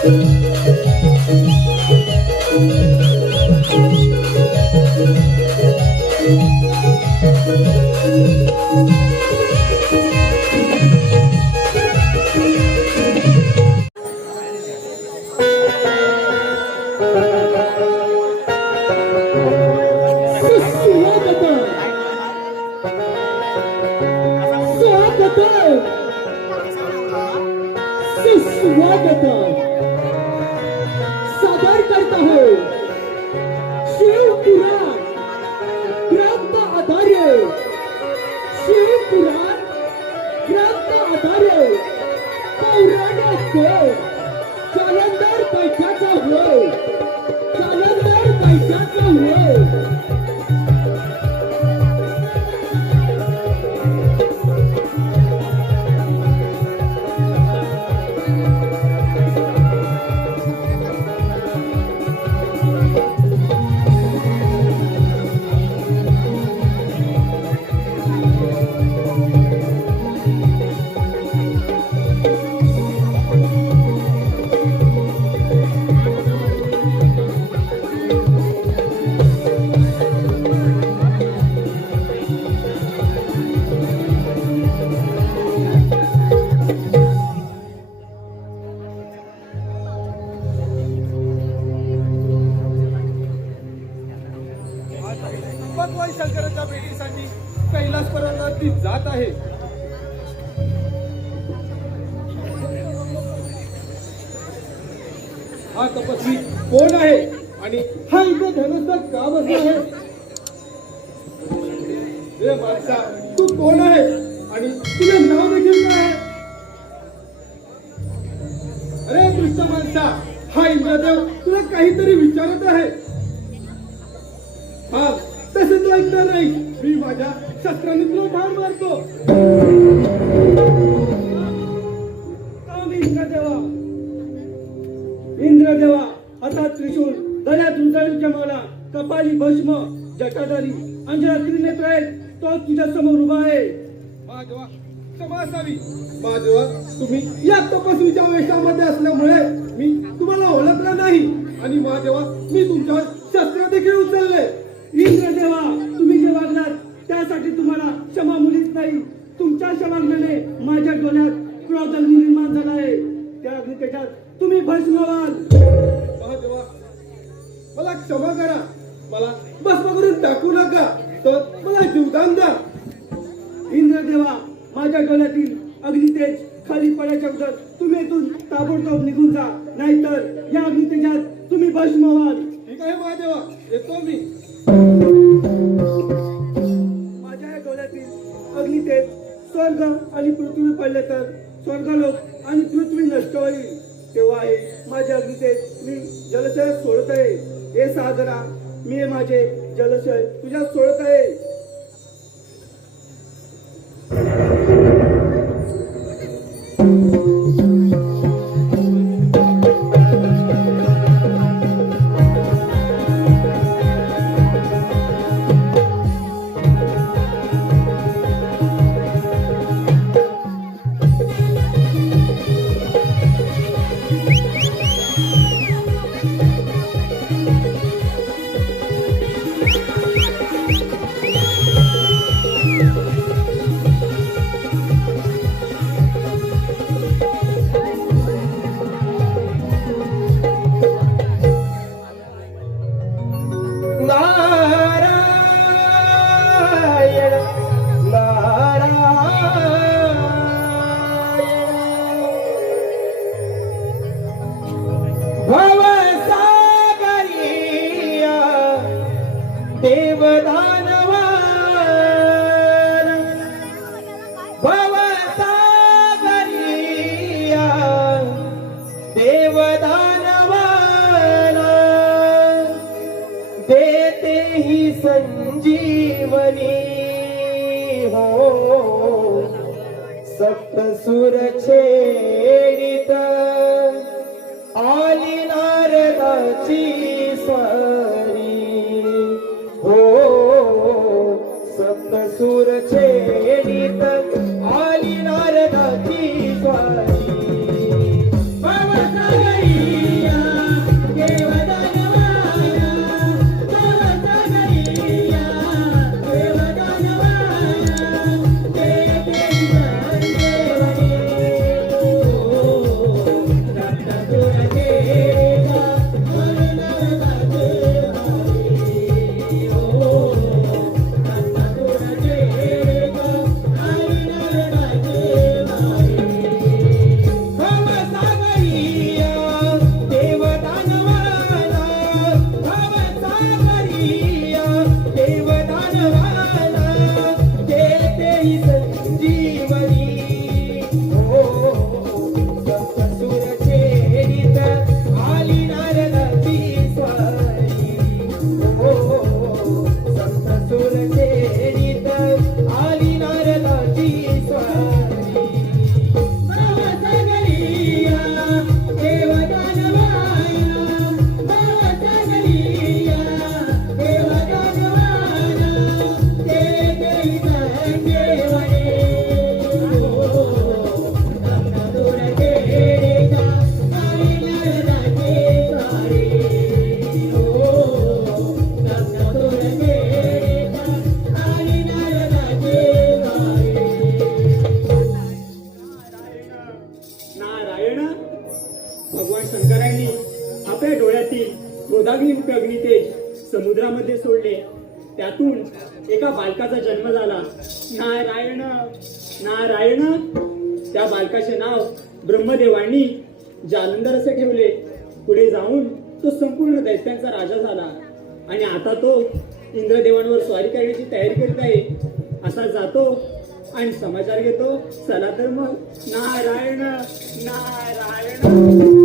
स्वागत सादर करता हो शिवपुराण ग्रंथ आधार्य शिवपुराण ग्रंथ आधार्य पौराणिक जालंधर पैठ्याचा होय जालंधर पैठ्याचा होय भगवान शंकराच्या भेटीसाठी कैलास पर्वतावरती जात आहे. हा तपस्वी कोण आहे आणि हा इथे धनुष्य का बसला आहे? हे माणसा तू कोण आहे आणि तुझं नाव देखील काय आहे? अरे दुष्ट माणसा, हा इंद्रदेव तुला काहीतरी विचारत आहे. हा तसे तू ऐकणार नाही. मी माझ्या शस्त्राने तुला ठार मारतो. इंद्रदेवा हातात त्रिशूल, गळ्यात उंचाळीच्या माला, कपाली भस्म, जटाधारी अंजला त्रिनेत्र आहेत. तो तुझ्या समोर उभा आहे. महादेवा क्षमा असावी. महादेवा तुम्ही या तपस्वीच्या वेशामध्ये असल्यामुळे मी तुम्हाला ओळखलं नाही आणि महादेवा मी तुमच्यावर शस्त्र देखील उचलले. इंद्रदेवा तुम्ही जे वागलात त्यासाठी तुम्हाला क्षमा मुलीच नाही. तुमच्या क्षमागण्याने माझ्या डोळ्यात क्रोध अग्नी निर्माण झाला आहे. त्या अग्नितेजात तुम्ही भस्म व्हाल. महादेवा मला क्षमा करा. मला भस्म करून टाकू नका. तर मला जीवदान द्या. इंद्रदेवा माझ्या डोळ्यातील अग्नितेज खाली पडायच्या अगोदर तुम्ही इथून ताबडतोब निघून जा, नाहीतर या अग्नितेजात तुम्ही भस्म व्हाल. ठीक आहे महादेवा, येतो मी. माझ्या या डोळ्यातील अग्नितेज स्वर्ग आणि पृथ्वी पडले तर स्वर्गलोक आणि पृथ्वी नष्ट होईल. तेव्हा आहे माझे अग्नितेज मी जलशय सोडत आहे. हे सागरा मी माझे जलशय तुझ्या सोडत आहे. संजीवनी हो सप्तसुर छेडित आली नारदाची स्वारी हो सप्तसुर छेडित आली नारदाची स्वारी भवसागरी भगवान शंकरांनी आपल्या डोळ्यातील क्रोधाग्निमुख अग्नितेज समुद्रामध्ये सोडले. त्यातून एका बालकाचा जन्म झाला. नारायण नारायण. त्या बालकाचे नाव ब्रह्मदेवांनी जालंधर असे ठेवले. पुढे जाऊन तो संपूर्ण दैत्यांचा राजा झाला आणि आता तो इंद्रदेवांवर स्वारी करण्याची तयारी करीत आहे. असा जातो आणि समाचार घेतो. चला तर मग. नारायण नारायण.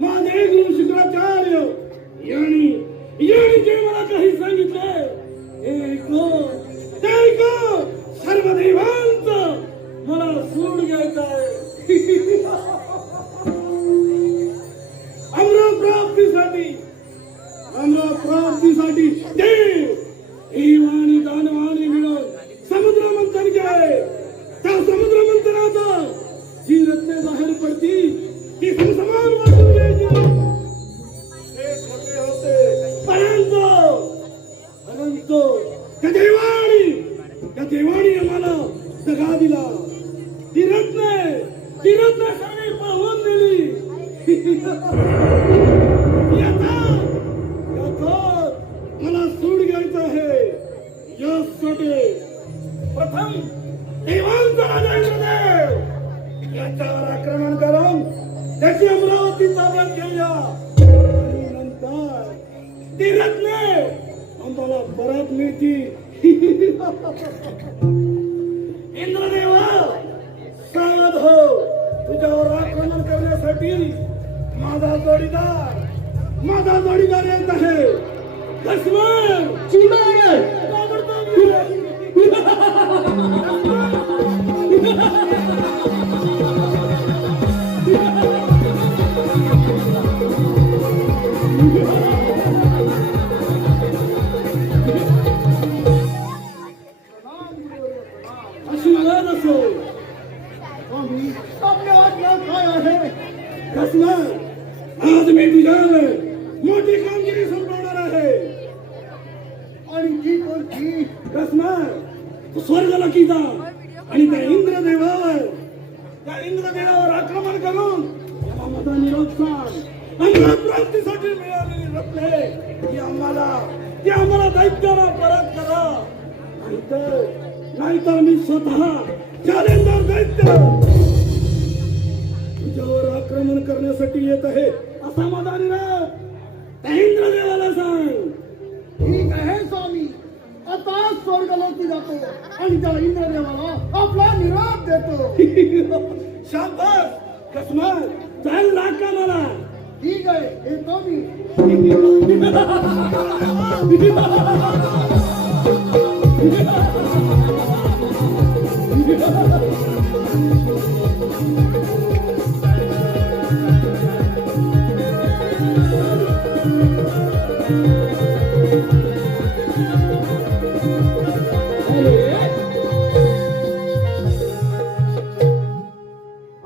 माझे गुरु शुक्राचार्य यांनी जे मला काही सांगितले सर्व देवांचं मला सूड घ्यायचं आहे. अमराप्राप्तीसाठी देव आणि दानवाने मिळून समुद्र मंथन केले. त्या समुद्र मंथनात जी रत्ने बाहेर पडती ती समसमान वाटून घ्यायची. हे ठरले होते. परंतु त्या देवानी आम्हाला दगा दिला. ती रत्ने सगळी पळवून दिली. मला सूड घ्यायचं आहे. यासाठी प्रथम देवांचा राजा इंद्रदेव याच्यावर आक्रमण करून त्याची अमरावती ताब्यात घेऊया आणि नंतर ती रत्ने आम्हाला परत मिळतील. इंद्रदेवा सावध हो. तुझ्यावर आक्रमण करण्यासाठी माझा जोडीदार येत आहे. लक्ष्मण आशीर्वाद असो. आपल्या आज्ञा काय आहे? लक्ष्मण, आज मी तुझ्यावर मोठी कामगिरी संपवणार आहे. आणि ती कोणती? लक्ष्मण, तू स्वर्गाला की जा आणि त्या इंद्रदेवावर आक्रमण करून त्याला माझा निरोप सांग. प्राप्तीसाठी मिळालेली रत्ने ती आम्हाला दैत्याला परत करा. नाहीतर मी स्वतः जालेंदर दैत्य तुझ्यावर आक्रमण करण्यासाठी येत आहे असा माझा निरोप त्या इंद्रदेवाला सांग. ठीक आहे स्वामी. आता स्वर्गलोकी जातो आणि त्या इंद्रदेवाला आपला निरोप देतो. शाबास लक्ष्मण, चल लाका मला. ठीक आहे, येतो मी.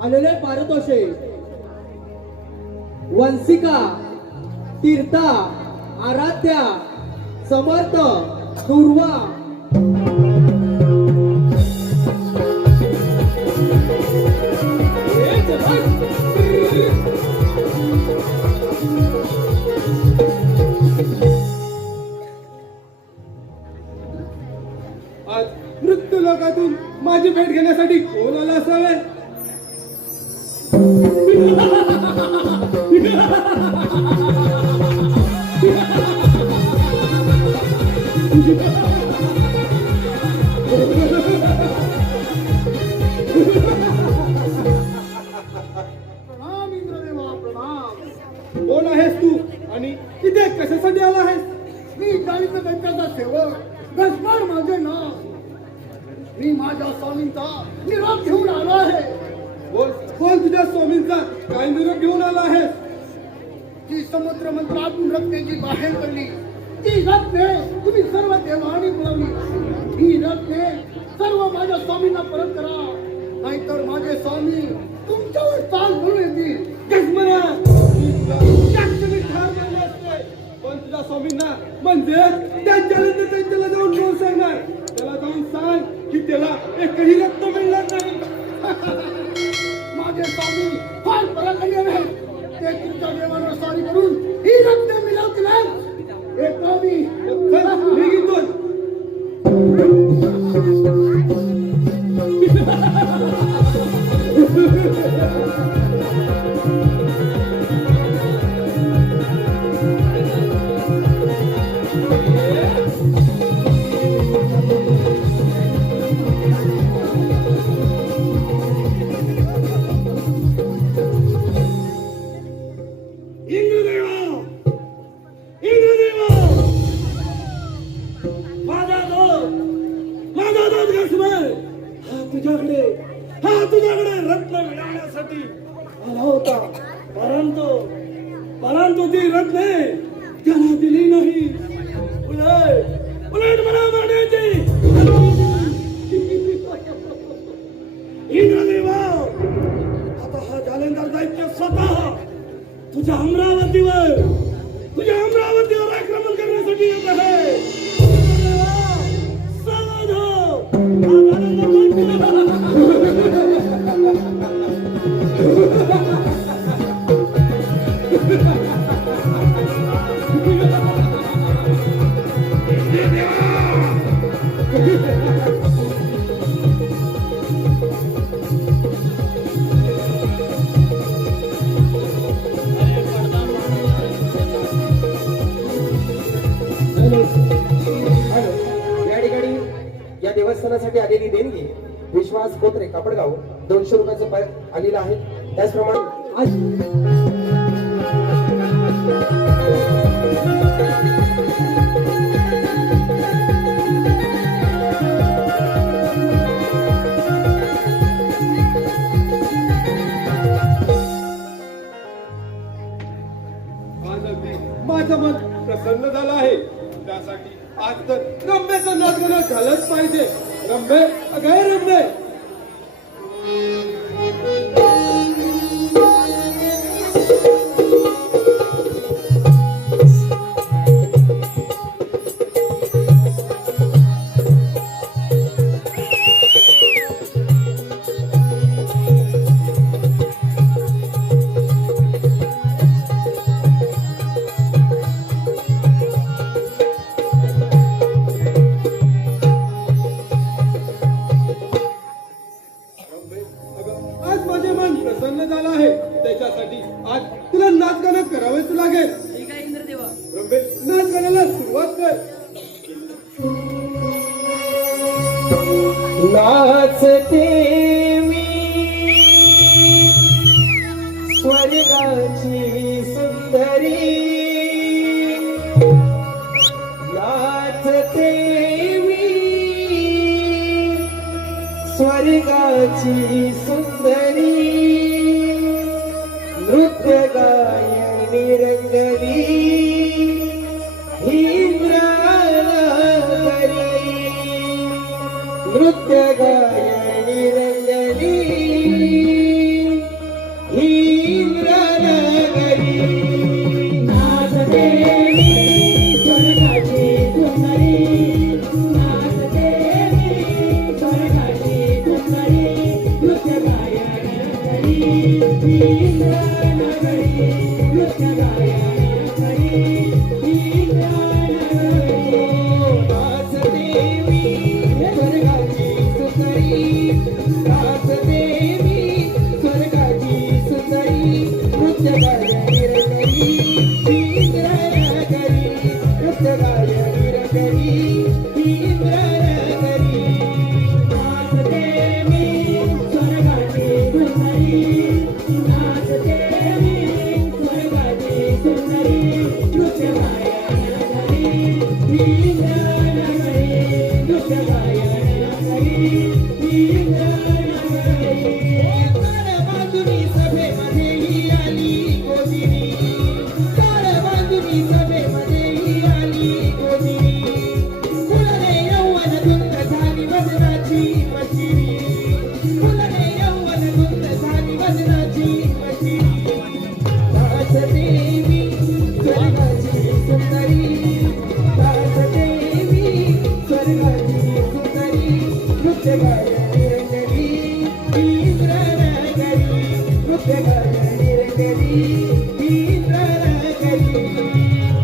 आलेले पारितोषे वंसिका, तीर्था, आराध्या, समर्थ, दुर्वा. आज मृत्यू लोकातून माझी भेट घेण्यासाठी कोण आला असावे? कोण आहेस तू आणि इथे कशासाठी आला आहेस? मी चाळीस त्यांचा सेवक गजमार माझे नाव. मी माझ्या स्वामींचा निरोप घेऊन आलो आहे. बोल बोल, तुझ्या स्वामींचा काय निरोप घेऊन आला आहेस? ती समुद्र मंत्रातून रत्नेची बाहेर पडली. ती रत्ने तुम्ही सर्व देवानी पुरवली. ही रत्ने सर्व माझ्या स्वामींना परत करा, नाहीतर माझे स्वामी तुमच्यावर चाल करून येतील. गजमरा, त्या क्षणी ठार झाले असते. पण तुझ्या स्वामींना म्हणजे त्या जलद दैत्याला जाऊन घेऊन सांगणार. त्याला जाऊन सांग की त्याला एकही रत्न मिळणार नाही. माझे स्वामी फार पराक्रमी आहेत. ते तुमच्या देवांवर स्वारी करून ही रत्ने मिळवतील. एक स्वामी चल, निघितून. तुझ्याकडे रत्न मिळवण्यासाठी आला होता, परंतु ती रत्ने त्याला दिली नाही. उलट मला मारण्याची. इंद्रदेवा, आता हा जालेंदर दैत्य स्वतः तुझ्या अमरावतीवर आक्रमण करण्यासाठी येत आहे. सावध हो. हा जालेंदर या ठिकाणी या देवस्थानासाठी आलेली देणगी विश्वास कोत्रे कापडगाव 200 रुपयाचं आलेलं आहे. त्याचप्रमाणे आज अगदी माझं मन प्रसन्न झालं आहे. त्यासाठी आज तर रंभेचं लग्न झालंच पाहिजे. रंभे, अगं रंभे, आज माझे मन प्रसन्न झालं आहे. त्याच्यासाठी आज तुला नाच गाणं करावेच लागेल. रंभे, नाच गाण्याला सुरुवात कर. नाचते मी स्वर्गाची सुंदरी, नाचते मी स्वर्गाची सुंदरी, नृत्य गायनी रंगली ही इंद्रानगरी, नृत्य गायनी रंगली ही इंद्रानगरी, नाचते मी स्वर्गाची सुंदरी, नाचते मी स्वर्गाची सुंदरी, नृत्य गायनी रंगली ही इंद्रानगरी, नृत्य गायनी रंगली ही इंद्रानगरी, नाचते मी स्वर्गाची सुंदरी, नाचते मी स्वर्गाची सुंदरी, नृत्य गायनी रंगली ही इंद्रानगरी, नृत्य गायनी रंगली ही इंद्रानगरी, नाचते मी स्वर्गाची सुंदरी, नाचते मी स्वर्गाची नाचते मी स्वर्गाची सुंदरी नाचते मी स्वर्गाची सुंदरी नृत्य गायनी रंगली इंद्रनगरी नृत्य गायनी रंगली इंद्रनगरी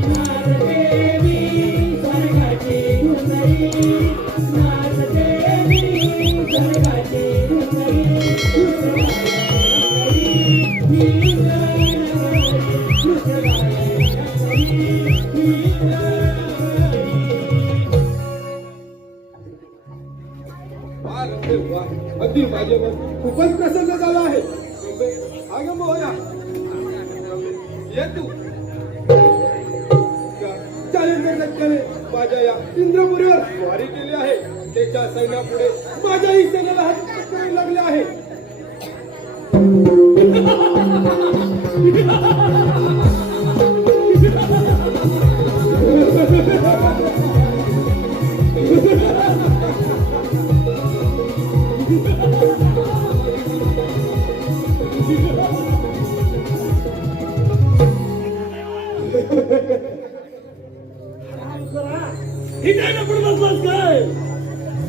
नाचते मी स्वर्गाची सुंदरी नाचते मी स्वर्गाची सुंदरी नृत्य गायनी नृत्य गायनी वा रंबे वा अगदी माझ्यावर खूपच प्रसन्न झाला आहे रंबे अगं मोहया ये तू चालेल नक्कीने माझ्या या इंद्रपुरीवर स्वारी केली आहे त्याच्या सैन्यापुढे माझ्याही सैन्याला हात करायला लागले आहे हिटायला पण बसलास काय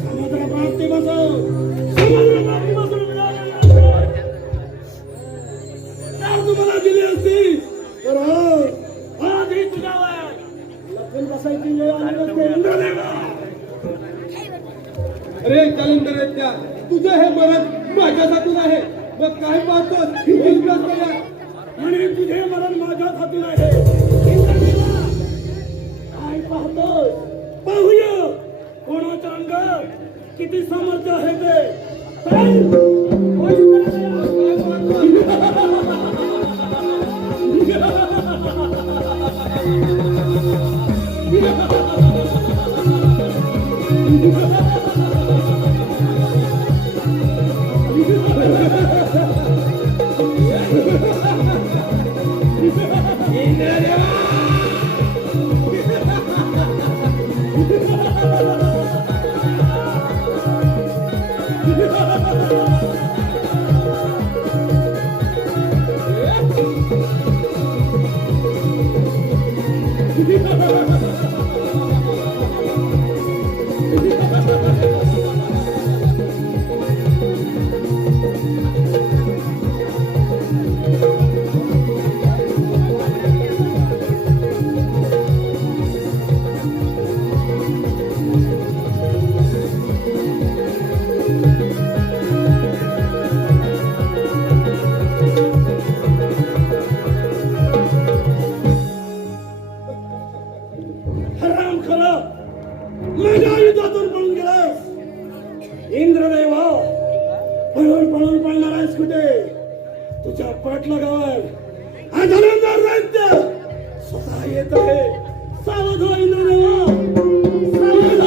समुद्रापाठी बसव समुद्रापाठी बसून तर तुम्हाला दिली असती तर आधी तुझ्या लपून बसायची वेळ आली नसते इंद्रदेवा. अरे जालंधर त्या तुझं हे मरण माझ्यासाठीच आहे मग काय पाहतोस इंद्रदेवा? आणि तुझे मरण माझ्या हातून आहे इंद्रदेवा. काय पाहतोस पाहूया कोणाच्या अंगात किती सामर्थ्य आहे ते चल. ओ हराम खरा माझ्या युद्धातून पळून गेलास इंद्रदेवा. पळून पळून पळणार आहेस कुठे तुझ्या पाठलागावर हा धनुर्धर दैत्य स्वतः येत आहे. सावध हो इंद्रदेवा सावध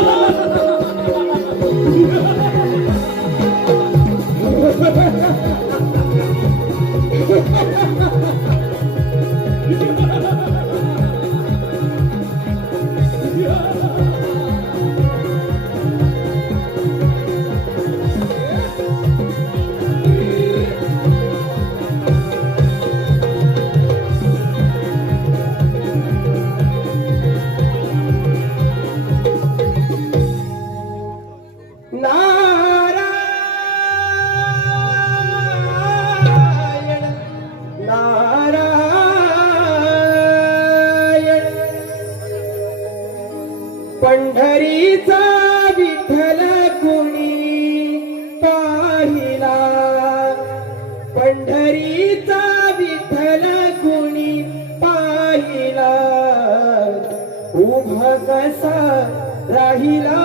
नारायण नारायण पंढरीचा विठ्ठल कुणी पाहिला पंढरीचा विठ्ठल कुणी पाहिला उभा कसा राहिला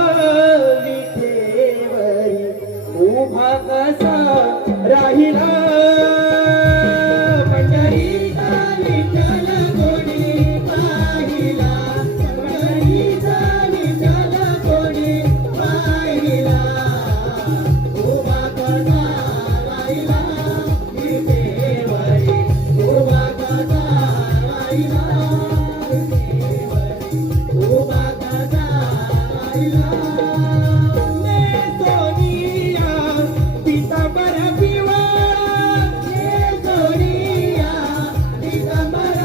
विठेवरी उभा कसा राहिला पंढरीचा विठ्ठल कोणी पाहिला पंढरीचा विठ्ठल कोणी पाहिला उभा कसा राहिला विठेवरी उभा कसा राहिला विठेवरी उभा कसा राहिला सोनिया पितांबर पिवळा सोनिया पितांबर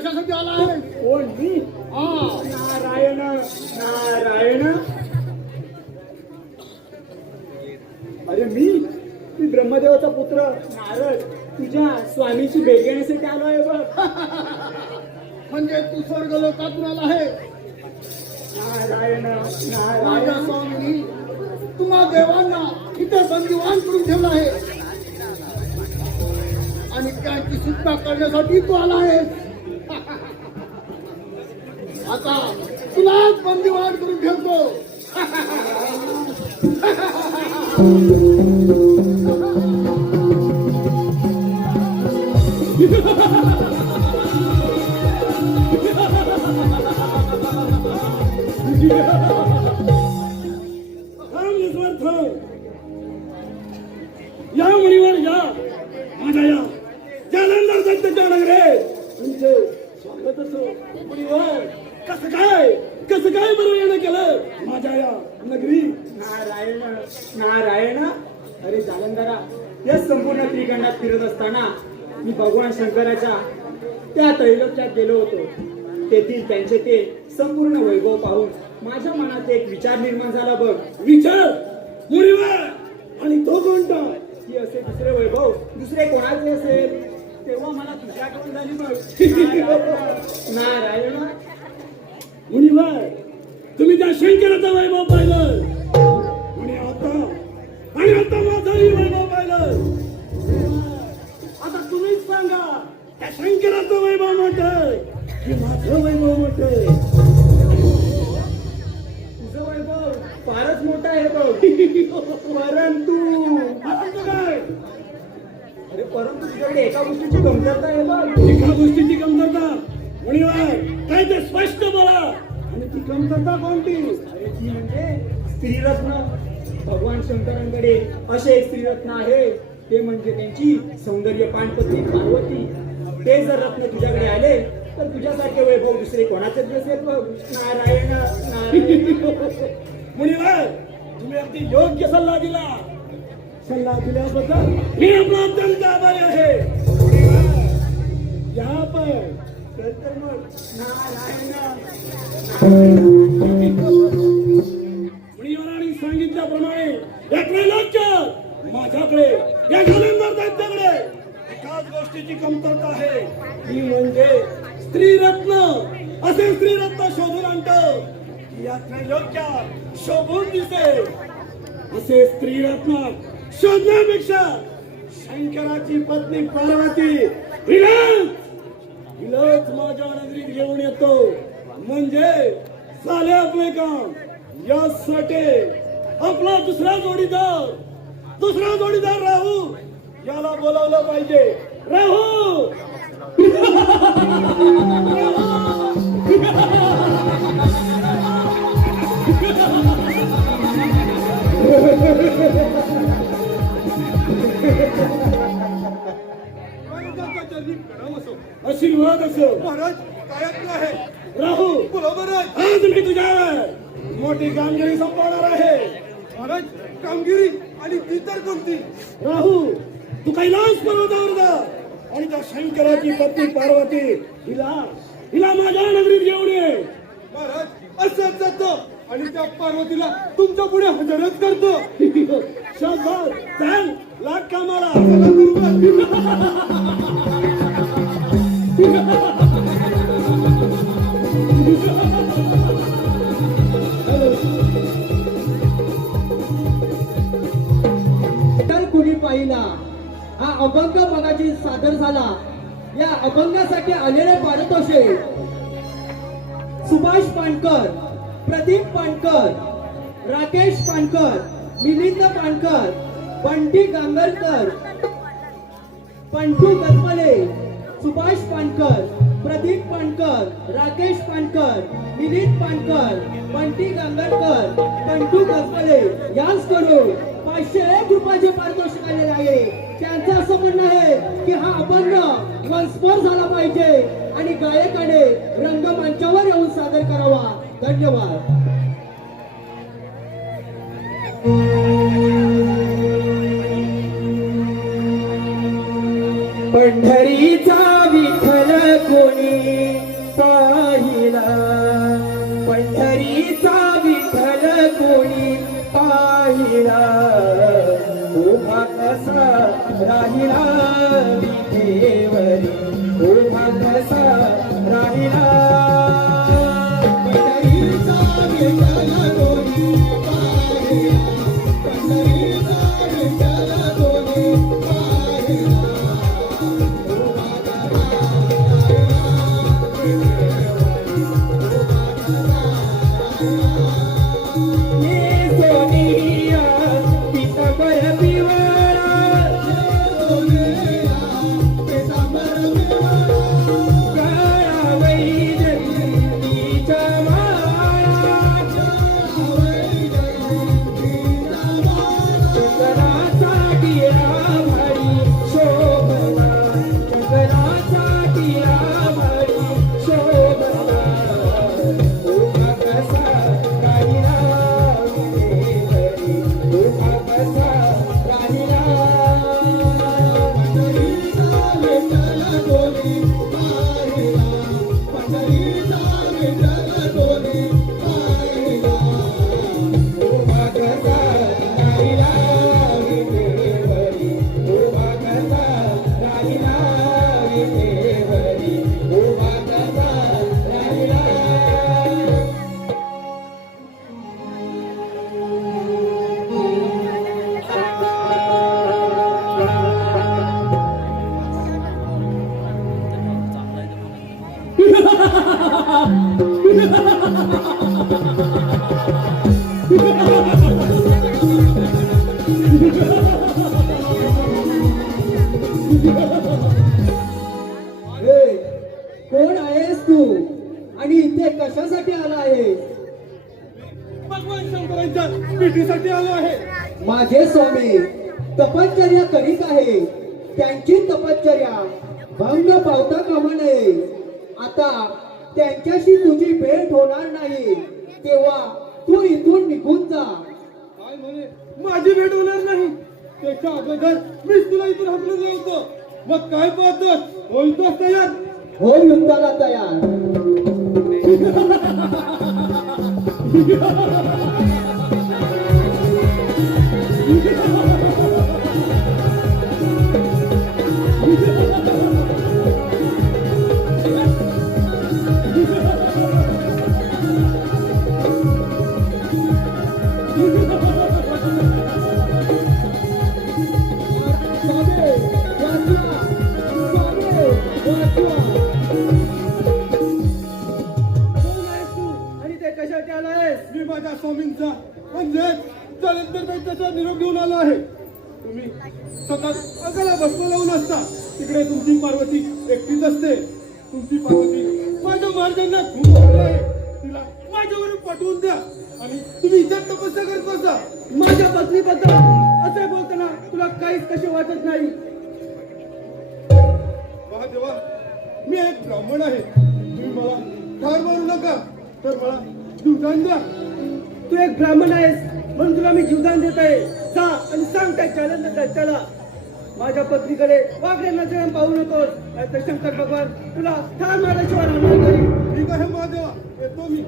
कशासाठी आला आहे कोण मी हा नारायण नारायण अरे मी ब्रह्मदेवाचा पुत्र नारद तुझ्या स्वामीची भेट घेण्यासाठी आलो आहे बघ. म्हणजे तू स्वर्ग लोकातून आला आहे नारायण माझ्या नारायण स्वामींनी तुम्हा देवांना इथे बंदिवान करून ठेवला आहे आणि त्यांची सुटका करण्यासाठी तू आला आहे आता तुलाच बंदिवान करून ठेवतो या मुलीवर या माझ्या या जालंधर दत्तच्या नगरे तुमचे स्वागत असो मुलीवर कसं काय बरं येणं केलं माझ्या या नगरी नारायण नारायण अरे जालंधरा या संपूर्ण त्रिखंडात फिरत असताना मी भगवान शंकराच्या त्या त्रैलोक्यात गेलो होतो. तेथील त्यांचे ते संपूर्ण वैभव पाहून माझ्या मनात एक विचार निर्माण झाला बघ. विचार मुलीवर आणि तो कोणता की असे दुसरे वैभव दुसरे कोणाचे असेल तेव्हा मला तुझी आठवण झाली बघ. नारायण मुलीवर तुम्ही त्या शंकराचा वैभव पाहिलं आणि आता माझाही वैभव पाहिलं आता तुम्हीच सांगा त्या शंकराचं वैभव मोठं की माझं वैभव मोठं तुझं वैभव फारच मोठं आहे बघ. परंतु काय अरे परंतु तुझ्याकडे एका गोष्टीची कमतरता आहे बघ. एका गोष्टीची कमतरता मुलीवर काय ते स्पष्ट बोला आणि ती कमतरता कोणती अरे ती म्हणजे स्त्रीरत्न. भगवान शंकरांकडे असे एक स्त्रीरत्न आहे ते म्हणजे त्यांची सौंदर्य पाणपत्री पार्वती. ते जर रत्न तुझ्याकडे आले तर तुझ्यासारखे वैभव दुसरे कोणाचेच नसेल बघ. नारायण नारायण मुलीवर तुम्ही अगदी योग्य सल्ला दिल्याबद्दल मी आपला अत्यंत आभारी आहे या पण तर मग नारायण मुलीवरांनी सांगितल्याप्रमाणे या त्रैलोक्यात माझ्याकडे या जालंधर दैत्याकडे एकाच गोष्टीची कमतरता आहे ती म्हणजे स्त्रीरत्न. असे स्त्रीरत्न शोधून आणतो की या त्रैलोक्यात शोभून दिसे. असे स्त्रीरत्न शोधण्यापेक्षा शंकराची पत्नी पार्वती हिलाच माझ्या नगरीत घेऊन येतो म्हणजे झाले आपले काम. यासाठी आपला दुसरा जोडीदार राहू याला बोलावलं पाहिजे. राहू आशीर्वाद असो महाराज काय आहे राहू बरोबर आज मी तुझ्यावर मोठी कामगिरी संपवणार आहे महाराज. कामगिरी आणि ती तर कोणती राहू तू कैलास पर्वतावर जा आणि त्या शंकराची पत्नी पार्वती हिला माझ्या नगरीत घेऊन ये महाराज. असंच जातो आणि त्या पार्वतीला तुमच्या पुढे हजरच करतो. शाबास चल लाग कामाला. तर कुणी पाहिला हा अभंग मगाची सादर झाला. या अभंगासाठी आलेले पारितोषिक सुभाष पाणकर, प्रदीप पाणकर, राकेश पाणकर, मिलिंद पाणकर, बंटी गांगरकर, पंटू गजमले, सुभाष पाणकर, प्रदीप पाणकर, राकेश पाणकर, मिलिंद पाणकर, बंटी गांगरकर, पंटू गजमले याचकडून 501 रुपयाचे पारितोषिक आलेले आहे. त्यांचं असं म्हणणं आहे की हा अभंग वंशपर झाला पाहिजे आणि गायकाने रंगमंचावर येऊन सादर करावा. धन्यवाद. पंढरीचा विठ्ठल कोणी कसा राहिला विठेवरी उभा कसा राहिला पंढरीचा विठ्ठल दोन्ही पाहिला पंढरीचा विठ्ठल दोन्ही पाहिला उभा कसा कोण आहेस तू आणि इथे कशासाठी आला आहेस? भगवान शंकरांच्या भेटीसाठी आलो आहे. माझे स्वामी तपश्चर्या करीत आहे. त्यांची तपश्चर्या भंग पावता कामा नये. आता त्यांच्याशी तुझी भेट होणार नाही तेव्हा तू इथून निघून जा. काय म्हणे माझी भेट होणार नाही? त्याच्या अगोदर मीच तुला इथून हकलून होतो. मग काय पाहतोस? होईतोस तयार? हो युद्धाला तयार. आणि ते कशासाठी आला आहेस? मी माझ्या स्वामींचा म्हणजे जलंधर दैत्याचा निरोप घेऊन आलो आहे. तुम्ही सतत अगाला भस्म लावून असता. तिकडे तुमची पार्वती एकटीच असते. तुमची पार्वती माझ्या मार्गांना खूप आवडली आहे. तिला माझ्यावरून पाठवून द्या आणि तुम्ही इथे तपस्या करत बसा. माझ्या पत्नीबद्दल असे बोलताना तुला काहीच कसे वाटत नाही? पहा देवा, मी एक ब्राह्मण आहे. तुम्ही मला ठार मारू नका, तर मला जीवदान द्या. तू एक ब्राह्मण आहेस म्हणून तुला मी जीवदान देत आहे. जा आणि सांग त्या चालंत त्याला माझ्या पत्नीकडे वाकडे नजरेने पाहू नकोस, नाहीतर शंकर भगवान तुला ठार मारल्याशिवाय राहणार नाही. ठीक आहे महादेवा, येतो मी.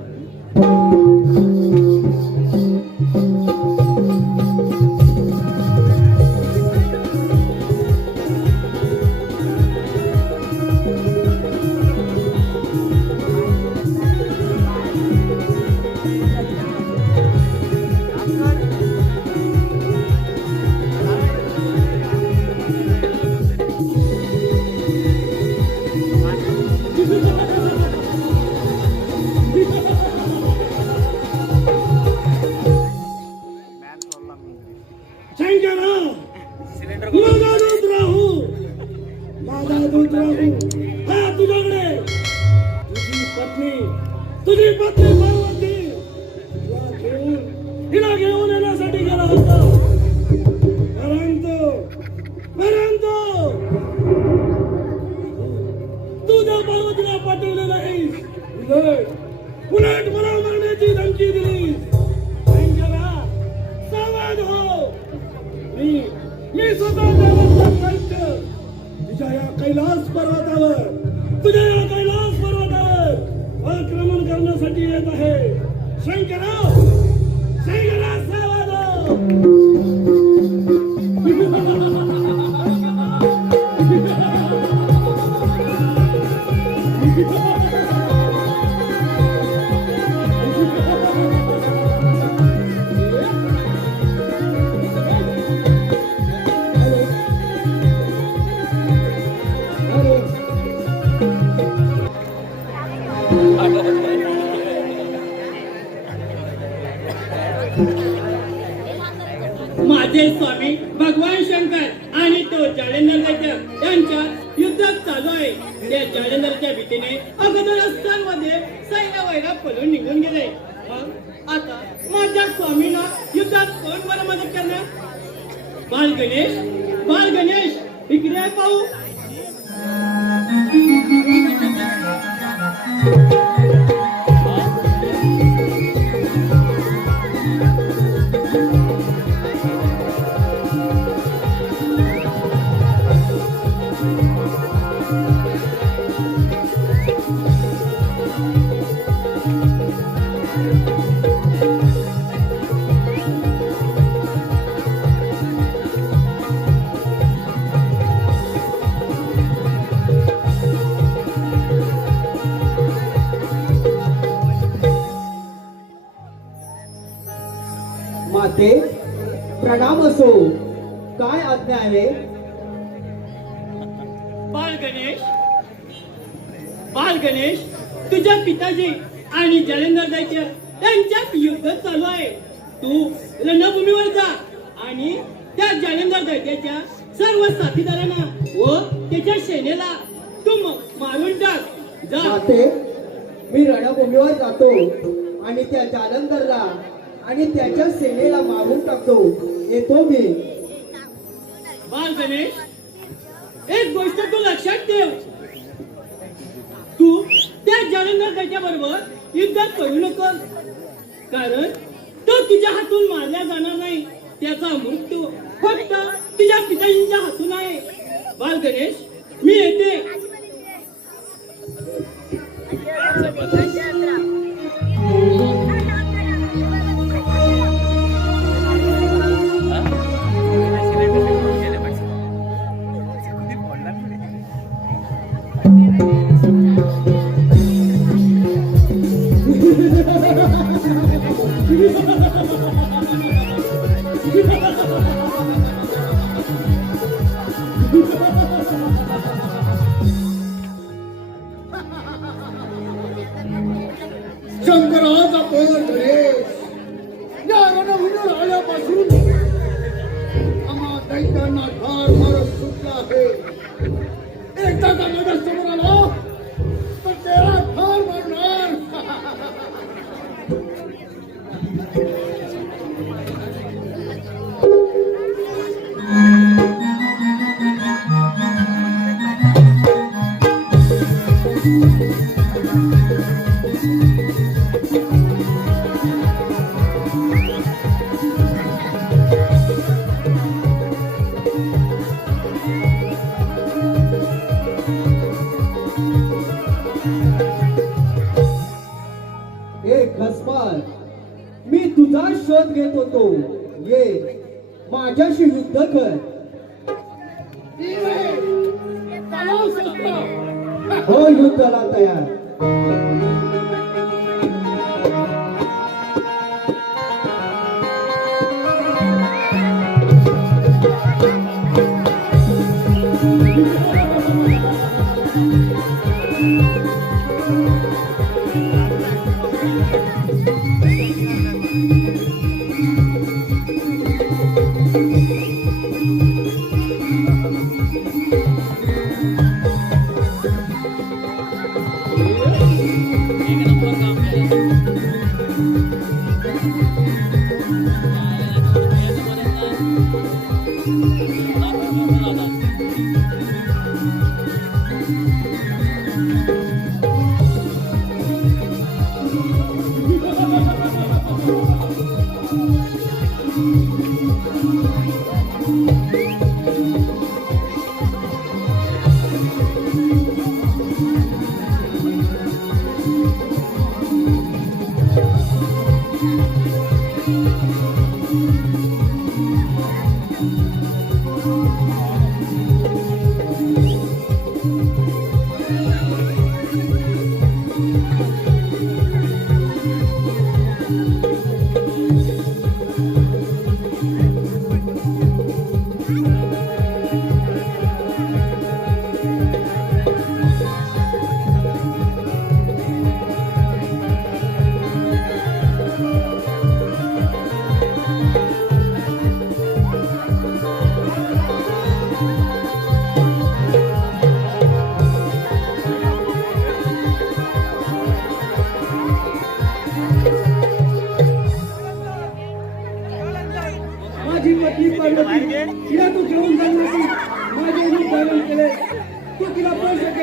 तुझी पत्नी पार्वती हिला घेऊन येण्यासाठी गेला होता. परंतु तू त्या पार्वतीला पाठवले नाहीस. उलट मला मारण्याची धमकी दिली. सावध हो. मी स्वतः तुझ्या या कैलास पर्वतावर आक्रमण करण्यासाठी येत आहे. शंकरा सावध हो. त्या जालंधरच्या भीतीने अगोदर सर्वदेव सैन्य वैराग पळून निघून गेले. मग आता माझ्या स्वामींना युद्धात कोण मला मदत करणार? बाल गणेश इकडे आहे पाहू. माते प्रणाम असो. काय आज्ञा आहे? बाल गणेश तुझ्या पिताजी आणि जालंधर दैत्य त्यांच्यात युद्ध चालू आहे. तू रणभूमीवर जा आणि त्या जालंधर दैत्याच्या सर्व साथीदारांना व त्याच्या सेनेला तू मारून टाक. जा. माते मी रणभूमीवर जातो आणि त्या जालंधरला आणि त्याच्या सेनेला मारून टाकतो. येतो मी. बाल गणेश एक गोष्ट तू लक्षात ठेव. तू त्या जालंधर दैत्याबरोबर युद्धात करू नकोस, कारण तो तुझ्या हातून मारला जाणार नाही. त्याचा मृत्यू फक्त तुझ्या पिताजींच्या हातून आहे. बाल गणेश मी येते. शंकराचा पोर गणेश या रणभूमीवर आल्यापासून आम्हा दैत्यांना ठार मारत सुटला आहे. एकदा का माझ्या समोर आला तर त्याला ठार मारणार. खसपाल मी तुझा शोध घेत होतो. ये माझ्याशी युद्ध कर. हो युद्धाला तयार.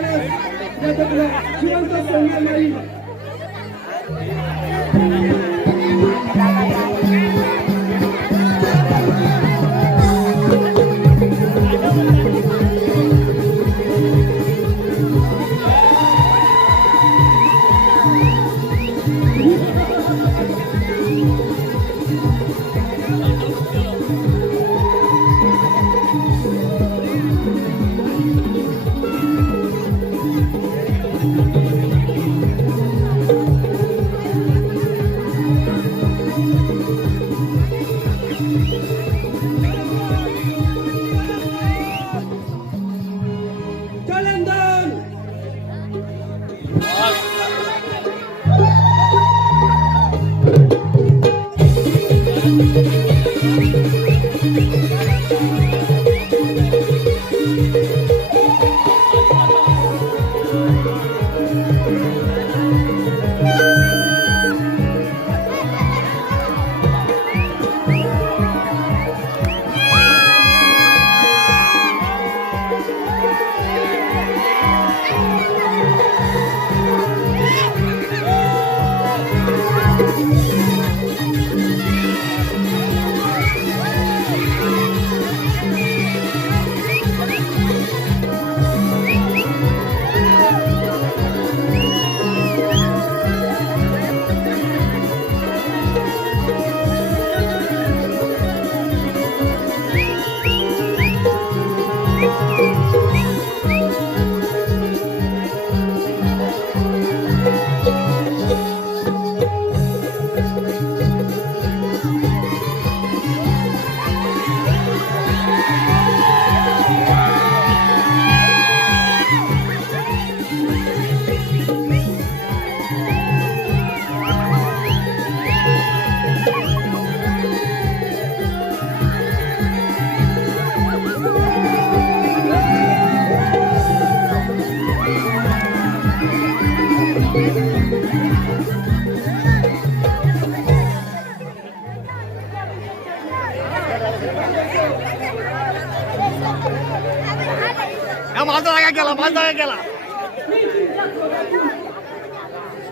केल्यास नाही तर तुला जिवंत सोडणार नाही. जालंधर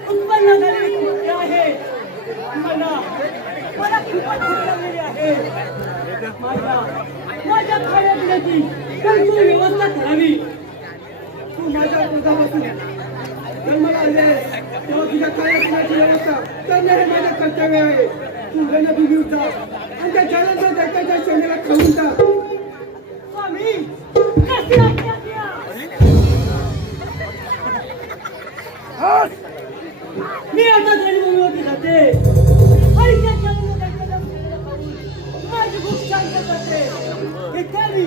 उत्पन्न झालेली कृती आहे. मला खूपच आवडलेली आहे. माझ्या खाण्यापिण्याची भरपूर व्यवस्था करावी. तू माझ्या क्रोधापासून जन्माला आलेस तेव्हा तुझ्या खाण्यापिण्याची व्यवस्था करणे हे माझे कर्तव्य आहे. तू रणभूमी उठा आणि त्या जालंधर दैत्याच्या सैन्याला खाऊन टाक. स्वामी कशी आज्ञा द्या. मी आता रणभूमीवरती जाते आणि त्या जालंधर दैत्याच्या सैन्याला खाऊन माझी भूक शांत करते. घेते मी.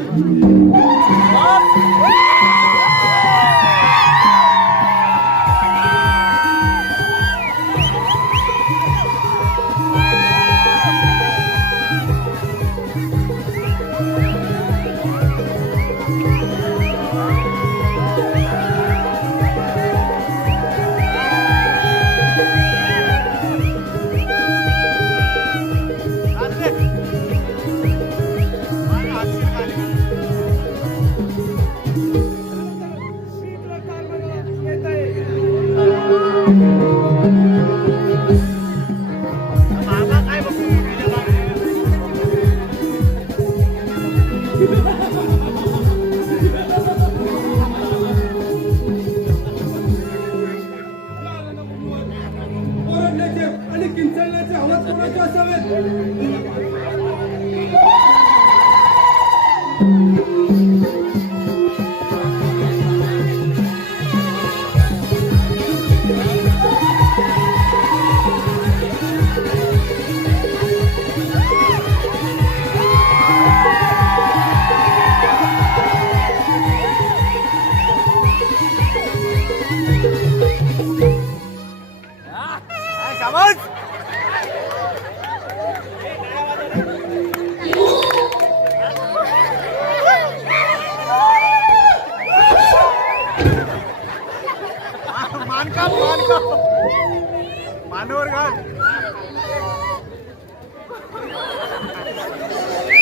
ओरडण्याचे आणि किंचाळण्याचे आवाज कोणाचे असावेत? मानवर घाल.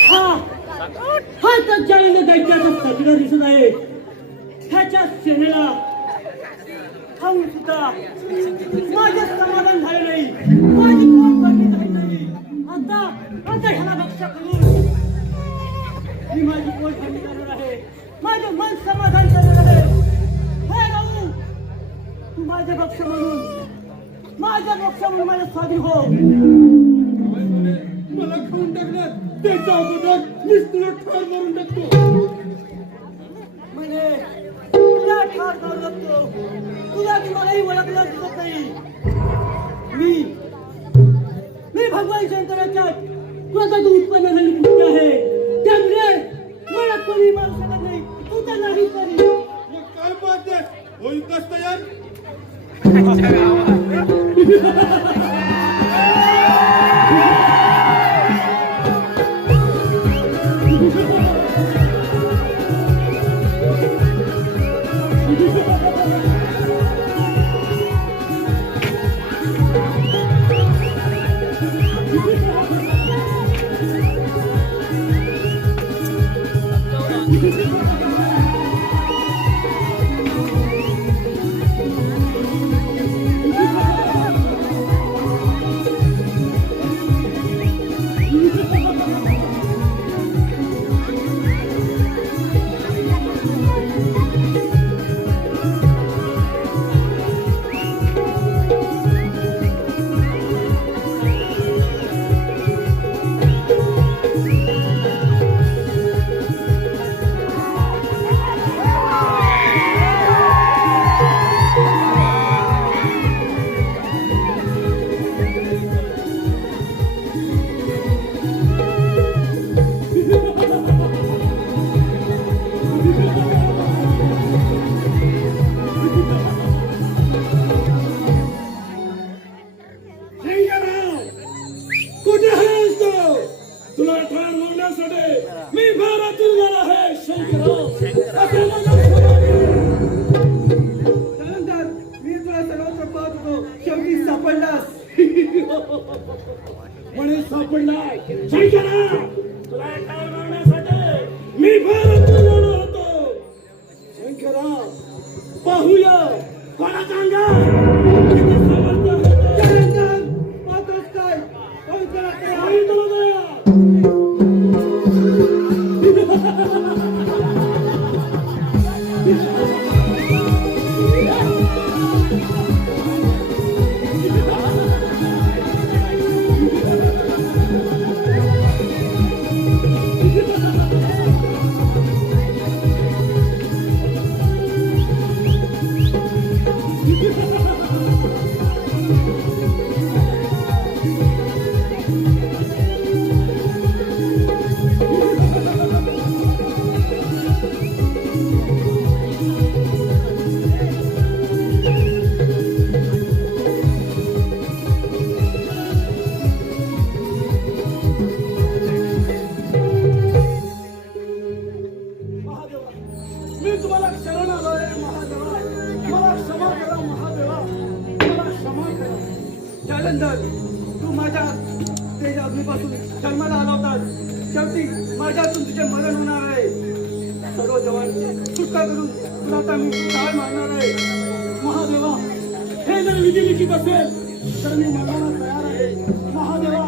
हा तर जालंधर दैत्याचा सगळं दिसत आहे. ह्याच्या सेनेला खाऊन सुद्धा माझे समाधान झाले नाही, माझी पोट भरली झाली नाही. आता ह्याला भक्षा करून मी माझी पोट भरली करणार आहे, माझे मन समाधान करणार आहे. हे राहू, तू माझे भक्ष म्हणून माझ्या स्वाधीन हो. काय म्हणे, मला खाऊन टाकणार त्याच्या अगोदर मीच तुला ठार मारून टाकतो. म्हणे तुला ठार करू लागतो, तुला की मलाही ओळखला दिसत नाही. मी भगवान शंकराच्या स्वतःच उत्पन्न झालेली मूर्ती आहे, त्यामुळे मला कोणी मारू शकत नाही. तू तर नाही तरी मग काय पाहते, होईल कस तयार? कुठे आहेस तू? तुला ठार मारण्यासाठी मी भारतातून आला आहे शंकरराव. असं मला त्यानंतर मी तुला सर्वत्र पाहत होतो, शेवटी सापडलास. म्हणे सापडलाय शंकरराव. तुला ठार मारण्यासाठी मी भारतातून आलो होतो. शंकरराव, पाहूया कोणाचा अंगात किती सामर्थ्य आहे. त्यानंतर पाहतोस काय, पवित्र काय आई तुला दया. मी तुम्हाला शरण आलोय महादेवा. मला क्षमा करा महादेवा, मला क्षमा करा. त्यानंतर तू माझ्या तेज अग्नीपासून जन्माला आला होतास, शेवटी माझ्यातून तुझे मरण होणार आहे. सर्व जवान सुटका करून तुला आता मी टाळ मारणार आहे. महादेवा, हे जर विधी लिखित असेल तर मी मरणाला तयार आहे. महादेवा,